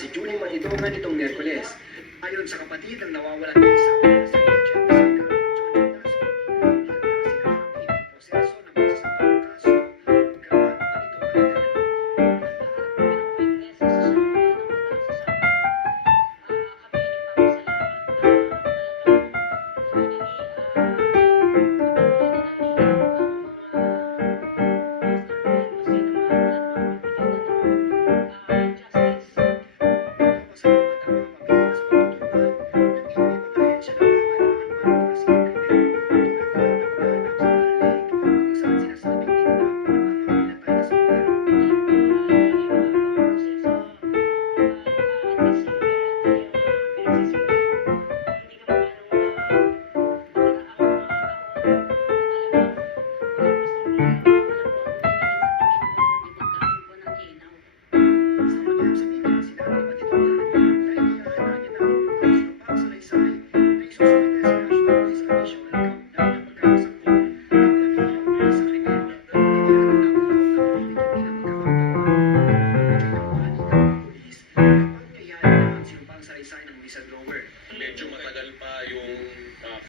si Julie Mahidongan nitong Miyerkules. Ayon sa kapatid ng nawawalan ng isa sa agent na si Carlo John Velasco, handa sila harapin ang proseso ng pagsasampa ng kaso gawa ng ganitong kalagayan. Pasalamat ang mga pamilya sa pagtutulungan nang inilimitahin siya ng pangalaman para lumasin ang krimen. Tulad na lang ng paghahanap sa Bal Lake kung saan sinasabing dinadakpan ang mga pinatay na sombrero. Sa panayam sa media, sinabi ni Mahidongan na inihahandaan niya na ang pagsumpang salaysay na isusumite sa National Police Commission kaugnay ng pagkakasangkot ng pamilya Umar sa krimen na tinihanan ng umaw ng mga biktima ng magkakapatid. Ipinangunahan din ng pulis na pangyayari na ang sinumpang salaysay ng whistleblower. Medyo matagal pa yung